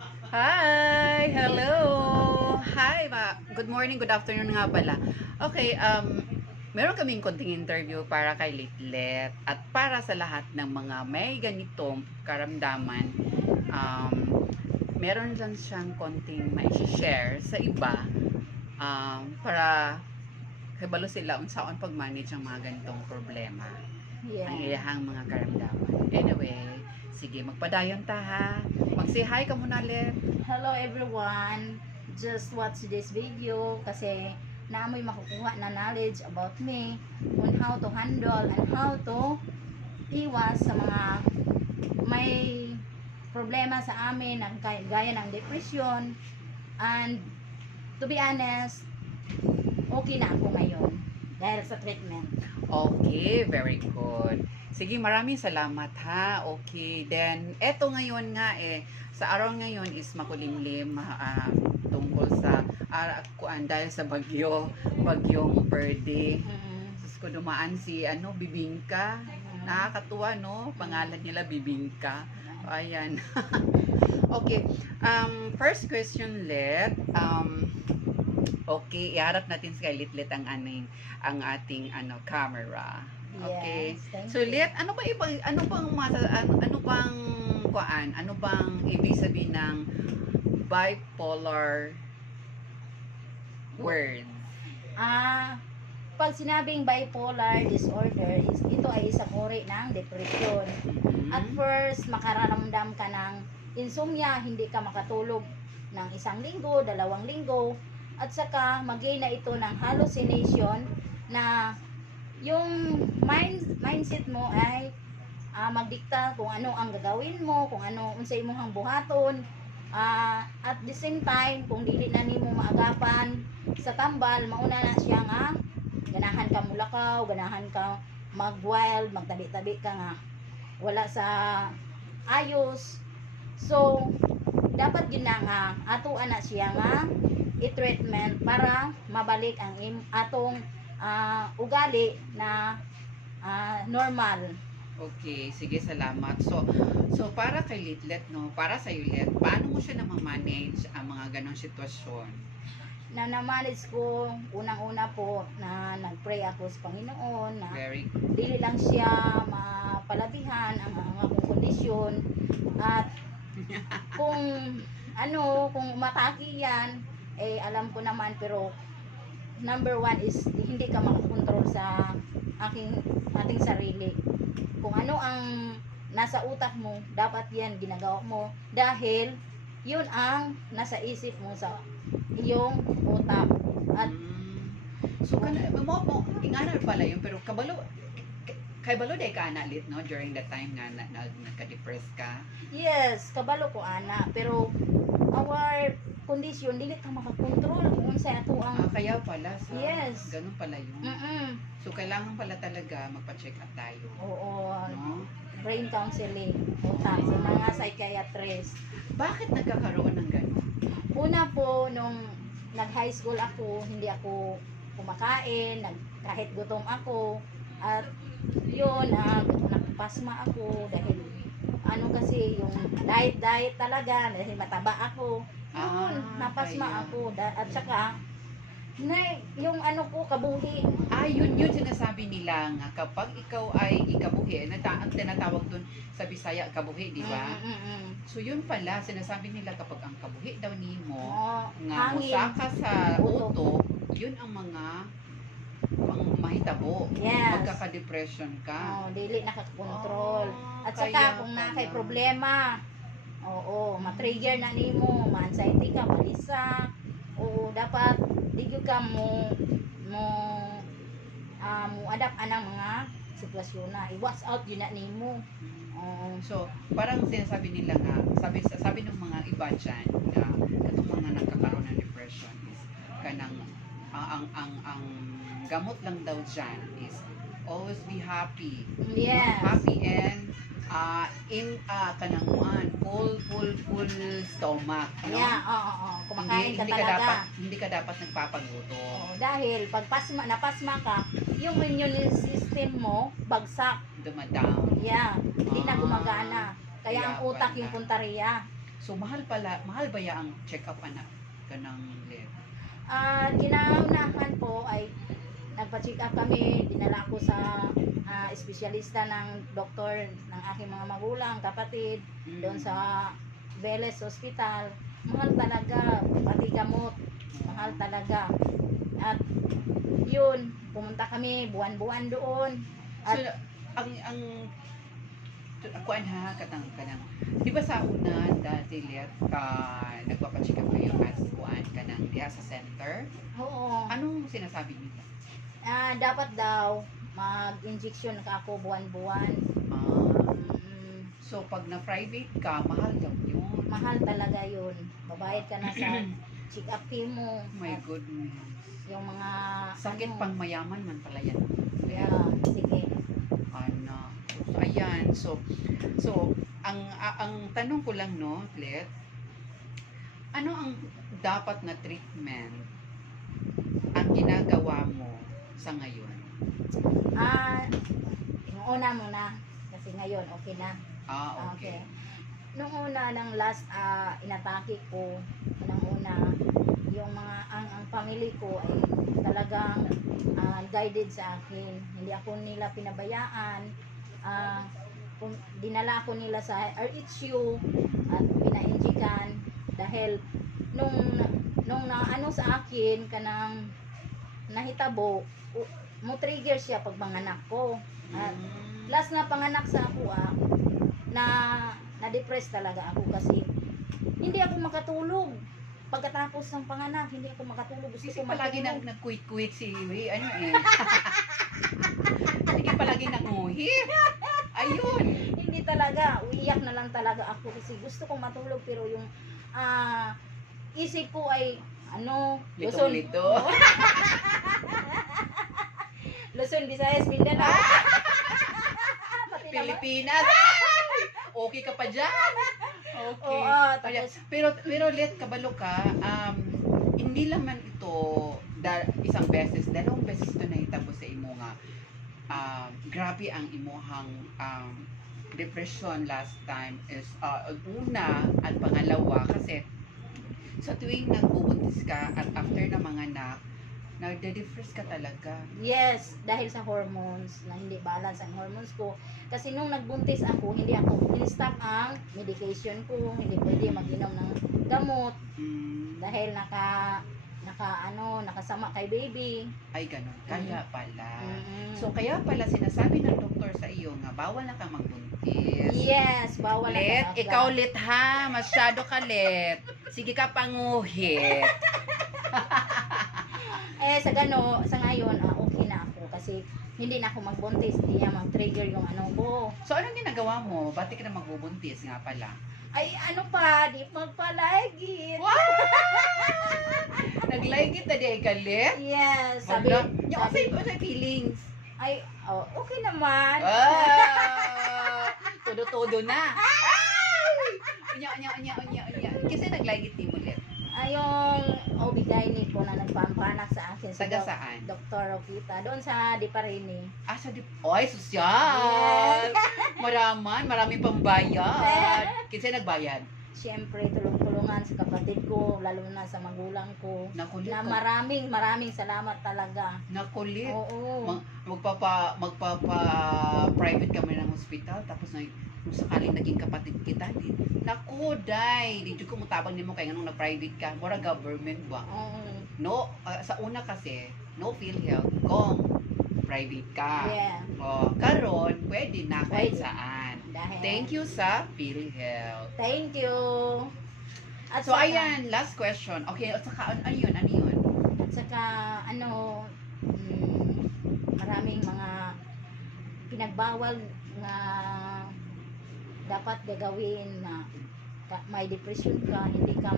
Hi! Hello! Hi! Good morning, good afternoon nga pala. Okay, meron kaming konting interview para kay Litlet at para sa lahat ng mga may ganitong karamdaman. Um, Meron lang siyang konting mai-share sa iba para kabalo sila unsaon pag-manage ang mga ganitong problema. Ang Yeah. iyahang mga karamdaman. Anyway, sige, magpadayon ta ha. Mag-say hi ka muna, Let. Hello everyone. Just watch this video kasi naamoy makukuha na knowledge about me on how to handle and how to iwas sa mga may problema sa amin ng gaya ng depression, and to be honest, okay na ako ngayon dahil sa treatment. Okay, very good. Sige, maraming salamat ha. Okay, then eto ngayon nga sa araw ngayon is makulimlim tungkol sa dahil sa bagyong Perde. Mm-mm. Sus ko dumaan si Bibingka. Nakakatuwa no, pangalan nila Bibingka. Ayan. Okay, first question let okay, iharap natin sa Litlit ang ating camera. Okay. Yes, thank So you. Lit, ano bang ibig sabihin ng bipolar words? Ah, pag sinabing bipolar disorder, ito ay isang uri ng depression. At Mhm. first, makararamdam ka ng insomnia, hindi ka makatulog ng 1 linggo, 2 linggo, at saka mag-gain na ito ng hallucination na yung mindset mo ay magdikta kung ano ang gagawin mo, kung ano unsay imong buhaton. At the same time, kung dili na nimo maagapan sa tambal, mauna na siya nga ganahan ka mulakaw, ganahan ka mag-wild, magtabi-tabi ka nga wala sa ayos. So dapat yun na nga ato ana siya nga i-treatment para mabalik ang atong ugali na normal. Okay, sige, salamat. So para kay Litlet, no, para sa Let, paano mo siya na-manage ang mga ganong sitwasyon? Na na-manage ko unang-una po na nag-pray ako sa Panginoon na Very good. dili lang siya mapalabihan ang akong kondisyon, at kung kung mataki yan, alam ko naman, pero number one is hindi ka makakontrol sa ating sarili. Kung ano ang nasa utak mo, dapat yan ginagawa mo dahil yun ang nasa isip mo sa iyong utak. At So mo ingana pala yun, pero kay balo day ka ana lit no during the time nga nagka-depress ka. yes, kabalo ko ana, pero our condition dili ka makakontrol kung unsay ato ang Kaya pala sa yes. ganun pala yun. So kailangan pala talaga magpa-check up tayo. Oo, No? brain counseling, utak sa mga psychiatrist. Bakit nagkakaroon ng ganun? Una po, nung nag-high school ako, hindi ako kumakain, kahit gutom ako. At yun, nagpasma ako dahil kasi yung diet talaga, dahil mataba ako. Yun, napasma Kaya. ako. At saka, yung ko, kabuhi. Yun sinasabi nila nga kapag ikaw ay ikabuhi, ang tinatawag dun sa Bisaya, kabuhi, di ba? So yun pala, sinasabi nila kapag ang kabuhi daw nimo, Oo, nga hangin. musaka sa utok, yun ang mga mahitabo. Yes. Magkaka-depression ka. Dili nakakontrol. At Kaya saka kung na kay pala. problema, matrigger na nimo, ma-anxiety ka, balisa. Dapat di gyud ka mo adapt anang mga sitwasyon na i-watch out yun na nimo. So, parang sinasabi nila nga, sabi ng mga iba dyan, na itong mga nagkakaroon ng depression is kanang ang gamot lang daw dyan is always be happy. Yes. Happy and kanang full stomach, no? Yeah, kumakain ka talaga. Hindi ka dapat nagpapagutom. Dahil pag napasma ka, yung immune system mo bagsak. Dumadown. Yeah, hindi na gumagana. Kaya Kaya ang utak pala. yung punteriya. So mahal ba ya ang check-up anak kanang Let? Ginaunahan po ay nagpa-check up kami, dinala ko sa espesyalista ng doktor ng aking mga magulang, kapatid, doon sa Veles Hospital. Mahal talaga, pati gamot, mahal talaga. At yun, pumunta kami buwan-buwan doon. So ang kuan ha kanang di ba sa una dati Let nagpapa-check up kayo as kuan kanang diha sa center? Oo. Anong sinasabi nila? Dapat daw mag-injection ka ako buwan-buwan. So pag na-private ka, mahal daw yun. Mahal talaga yun. Babayad ka na sa check-up fee mo. My At goodness. yung mga Sakit pang mayaman man pala yan. Yeah, sige. Ano. So ayan. So ang tanong ko lang no, Let, ano ang dapat na treatment ang ginagawa mo sa ngayon? Yung una muna. Kasi ngayon, okay na. Okay. Nung una, ng last inatake ko, nung una, yung mga, ang family ko ay talagang guided sa akin. Hindi ako nila pinabayaan. Dinala ko nila sa RHU at pina-injikan dahil nung naano sa akin kanang nahitabo mo trigger siya pag manganak ko. At last na panganak sa ako na-depress talaga ako kasi hindi ako makatulog. Pagkatapos ng panganak, hindi ako makatulog. Gusto Kasi ko palagi matulog. nag-quit si ano eh. Sige palagi nanguhit. Ayun. Hindi talaga, uiyak na lang talaga ako kasi gusto kong matulog pero yung isip ko ay Luzon. Litong-lito. Luzon, Visayas, Mindanao. Pati naman. Pilipinas. Okay ka pa dyan. Okay. Oo, Kaya, tapos pero Let, kabalo ka, hindi lang man ito isang beses, dalawang beses ito nahitabo sa imo nga. Grabe ang imuhang depression last time is una at pangalawa kasi sa tuwing nagbubuntis ka at after na mga anak, nagde-depress ka talaga. yes, dahil sa hormones na hindi balance ang hormones ko. Kasi nung nagbuntis ako, hindi ako in-stop ang medication ko, hindi pwede mag-inom ng gamot dahil nakasama kay baby. Ay, ganun. Kaya pala. Mm. So, kaya pala sinasabi ng doktor sa iyo nga, bawal na kang magbuntis. Yes, bawal na Let, talaga. ikaw Let ha. Masyado ka Let. Sige ka panguhit. Sa ngayon, okay na ako kasi hindi na ako magbuntis, hindi na mag-trigger yung ko. So, anong ginagawa mo? Ba't di ka na magbubuntis nga pala? Ay, di magpalagit. Naglaygit na di ay ka Let? Yes, Yung sa feelings. ay, okay naman. Todo-todo na. Unya. Kasi naglaygit ni mo Let. Yung OB-GYN ko na nagpampanak sa akin sa Taga saan? Dr. Rokita, doon sa Diparini. Oy, sosyal! Maraming pambayad. Kasi nagbayad. Siyempre, tulong-tulungan sa kapatid ko, lalo na sa magulang ko. Nakulit Na ka. maraming salamat talaga. Nakulit. Oo. Magpapa-private kami ng hospital. Tapos kung sakaling naging kapatid kita, naku, day. Di ko mutabang ni mo kaya nung na-private ka. Mura government ba? Oo. No, sa una kasi, no PhilHealth kung private ka. Yeah. Karon, pwede na kahit Pwede. saan. Dahil, Thank you sa PhilHealth. Thank you. At So, saka- ayan, last question. Okay, at saka, ano yun? At saka, maraming mga pinagbawal na dapat gagawin na may depression ka, hindi ka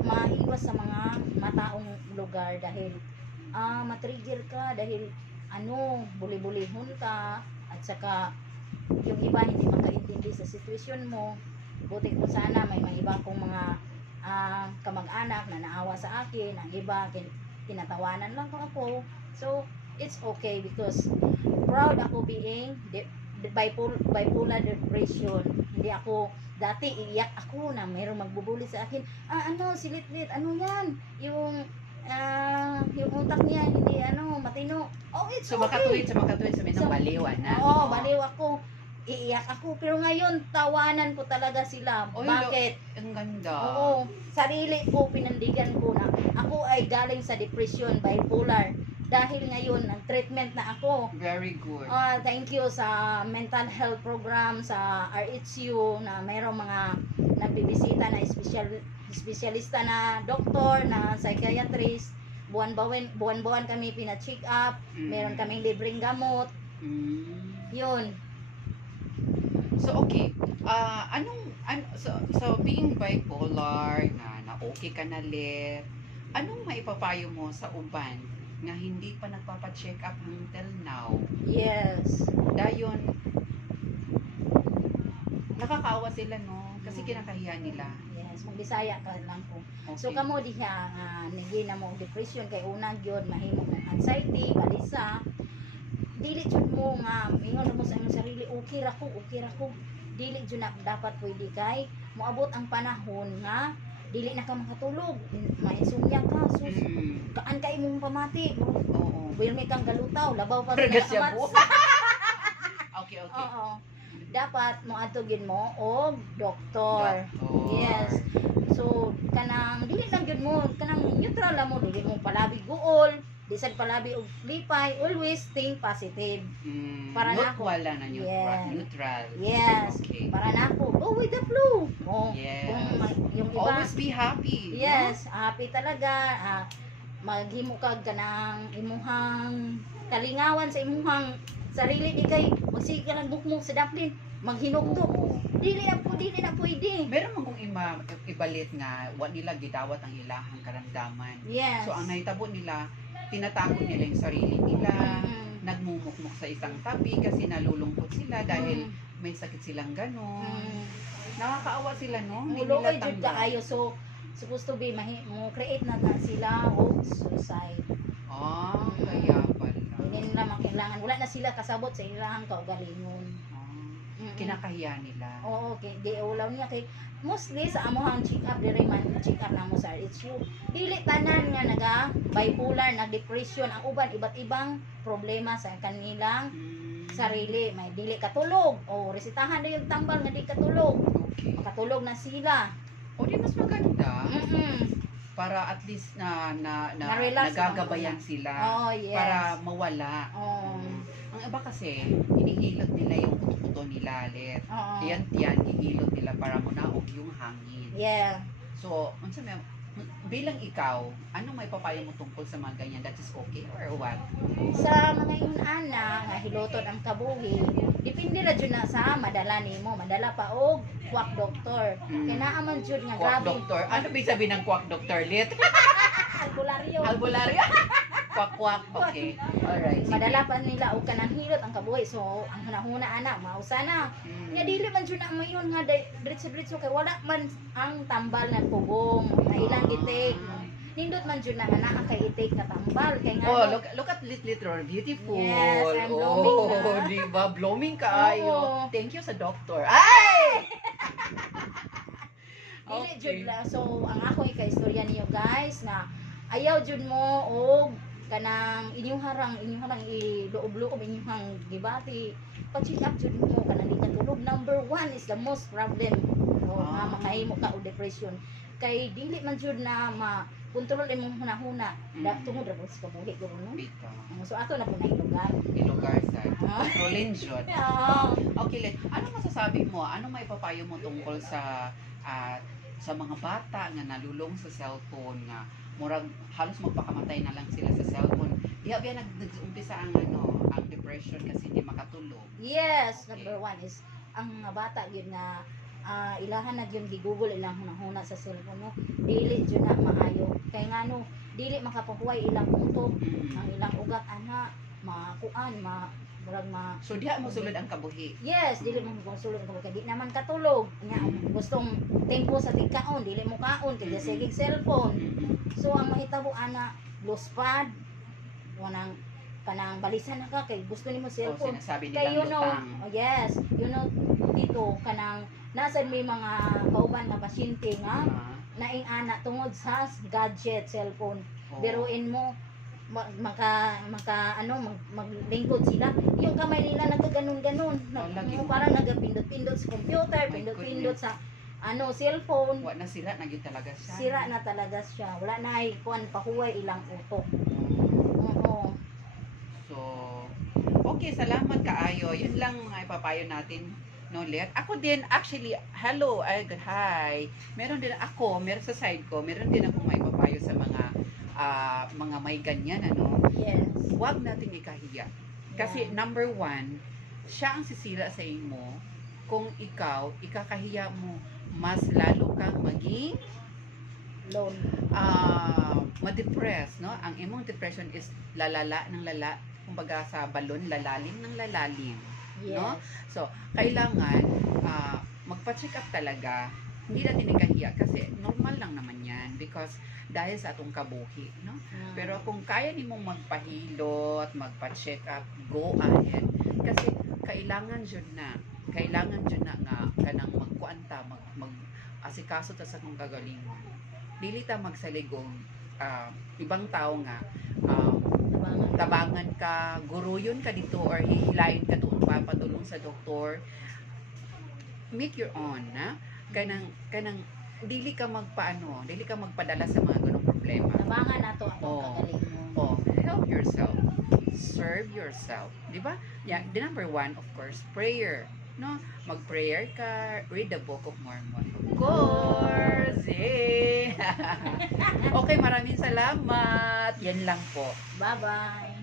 maiwas sa mga mataong lugar dahil matrigger ka dahil buli-bulihon ka at saka yung iba hindi makaintindi sa sitwasyon mo. Buti kung sana may mga iba kong mga kamag-anak na naawa sa akin, ang iba tinatawanan lang ako. So it's okay because proud ako being bipolar depression. Hindi ako dati iiyak ako na mayroong magbubuli sa akin. Ano, si Litlit, ano yan? Yung utak niya, hindi, matino. Oh, it's So okay. sa makatuwid sa minang So, baliw na. Oo, baliw ako. Iiyak ako. Pero ngayon, tawanan ko talaga sila. Oy, Bakit? Ang ganda. Oo, sarili ko, pinandigan ko na ako ay galing sa depression, bipolar. Dahil ngayon, nag-treatment na ako. Very good. Thank you sa mental health program sa RHU na mayroong mga nagbibisita na espesyalista na doktor, na psychiatrist. Buwan-buwan kami pina-check up. Meron kaming libreng gamot. Yun. So okay. So being bipolar na okay ka na Lit, anong maipapayo mo sa uban nga hindi pa nagpapa-check up until now? Yes. Dayon nakakaawa sila no kasi kinakahiya nila. Yes, magbisaya ka lang ko. Okay. So kamo diha nigi na mo depression kay unang gyud mahimo ng anxiety, balisa. Dili jud mo nga ingon mo sa imong sarili, okay ra ko. Dili jud na dapat pwede kay moabot ang panahon nga dili na ka makatulog, ma-insomnia ka, sus. Kaan ka imong pamati. Oo. Bilmi kang galutaw, labaw pa Pero sa siya kamats. po. Okay. Oo. Dapat mo atugin mo og doktor. Yes. So kanang dili lang gyud mo, kanang neutral lang mo, dili mo palabi guol, disad palabi og lipay, always think positive. Para na ako. Wala na Yeah. neutral. Yes. Okay. Para na ako, go with the flow. Oh, Yes. yung iba, Always be happy. yes, happy talaga. Maghimo kag kanang imuhang kalingawan sa imuhang sarili di kay magsige ka lang bukmok sa daplin, maghinugto. Oo. Dili na pwede. Meron man kung ibalit nga wa nila gidawat ang ilahang karamdaman. Yes. So ang nahitabo nila, tinatago nila yung sarili nila, Mm. nagmumukmok sa isang tabi kasi nalulungkot sila dahil Mm. may sakit silang ganon. Mm. Nakakaawa sila no? Hindi Muloy nila jud tanggap. kaayo, so supposed to be mo create na sila og suicide. Kaya pala. Hindi nila makailangan, wala na sila kasabot sa ilang kaugalingon. Kinakahiya nila. Oo, di ulaw niya kay mostly sa amohang check up dire man check up na mo sa RHU. Dili tanan nga naga bipolar, nag depression, ang uban iba't ibang problema sa kanilang sarili. May dili katulog o resitahan na yung tambal nga di katulog. Okay. Makatulog na sila. O di mas maganda Mm. para at least Na-relax nagagabayan sila Oh, yes. para mawala. Oh. Ang iba kasi, hinihilot nila yung puto nila Lit. Oo. Yan, hihilot nila para munaog yung hangin. Yeah. So, bilang ikaw, anong may papayo mo tungkol sa mga ganyan? That is okay or what? Sa mga yun-ana nga hilotod ang kabuhi, depende ra jud na sa madala nimo, madala pa og kwak doktor. Kaya naaman jud nga Quack grabe. doctor. Ano ba sabihin ng quack doctor Lit? Albularyo. Albularyo? Quack. Okay. Alright. sige. Madala pa nila og kanang hilot ang kabuhi. So ang hunahuna ana mausa na. Nya dili man jud na mayon nga diretso kay wala man ang tambal na pugong, na ilang gitik. Nindot man jud na ana kay itik na tambal kay nga Oh, look at Lit or beautiful. Yes, I'm blooming na. Di ba? Blooming kaayo. Oo. Thank you sa doctor. Ay! Dili jud la. So ang ako ika-istorya niyo guys na ayaw jud mo og kanang inyong harang iloob-loob inyong gibati. Pa-check up jud mo kanang di katulog. Number 1 is the most problem. O nga makahimo ka og depression. Kay dili man jud na ma-kontrol imong hunahuna. Tungod ra po sa kabuhi ko no. Bito. So ato na po na ilugar. Ilugar sa controlling jud. Yeah. Okay, Lit. Ano masasabi mo? Ano may papayo mo tungkol sa mga bata nga nalulong sa cellphone nga murag halos magpakamatay na lang sila sa cellphone. Diha biya nag-umpisa ang ang depression kasi hindi makatulog. Yes, Okay. number 1 is ang mga bata gyud nga ilahan na gyud gigugol ilang hunahuna sa cellphone no. Dili jud na maayo. Kay ngano dili makapahuway ilang punto ang ilang ugat ana makuan So diha mo sulod ang kabuhi. Yes, dili mo konsulon ko kay di naman katulog. Nya gustong tempo sa tigkaon, dili mo kaon kay sige cellphone. So ang mahitabo ana luspad wanang kanang balisan na ka kay gusto nimo O cellphone. sinasabi Kay nilang lutang. yes, dito kanang nasa may mga kauban nga pasyente nga Ah, naing ana tungod sa gadget, cellphone. oo. Biruin mo maglingkod sila. Yung kamay nila nagkaganon-ganon. Lagi mo. Parang nagapindot-pindot sa computer, My pindot-pindot goodness. sa cellphone. Wa na sila, naging talaga siya. Sira na talaga siya. Wala na ay kuan pahuway ilang utok. Mm. Oo. So, okay, salamat kaayo. Yun lang mga ipapayo natin. No, Let. Ako din, actually, hello, hi. Meron sa side ko, meron din akong maipapayo sa mga may ganyan, ano. Yes. Huwag natin ikahiya. Kasi Yeah. number one, siya ang sisira sa imo kung ikaw, ikakahiya mo, mas lalo kang maging Loan. ma-depress, no? Ang imong depression is lalala ng lala, kumbaga sa balon, lalalim ng lalalim. Yes. No? So, kailangan magpa-check up talaga. Hindi natin ikahiya kasi normal lang naman yan because dahil sa atong kabuhi, no? Mm. Pero kung kaya nimong magpahilot, magpa-check up, go ahead. Kasi kailangan jud na nga kanang magkuanta, asikaso ta sa akong kagalingon. Dili ta magsaligong ibang tao nga tabangan ka, guruyon ka dito or hihilayin ka doon papadulong sa doktor. Make your own, na? Kanang dili ka magpadala sa mga ganong problema. Tabangan nato ang Oo. kagalingon. Oh, help yourself. Serve yourself. Di ba? Yeah, the number one, of course, prayer. No? Mag-prayer ka, read the Book of Mormon. Of course! Yeah. Okay, maraming salamat. Yan lang po. Bye-bye.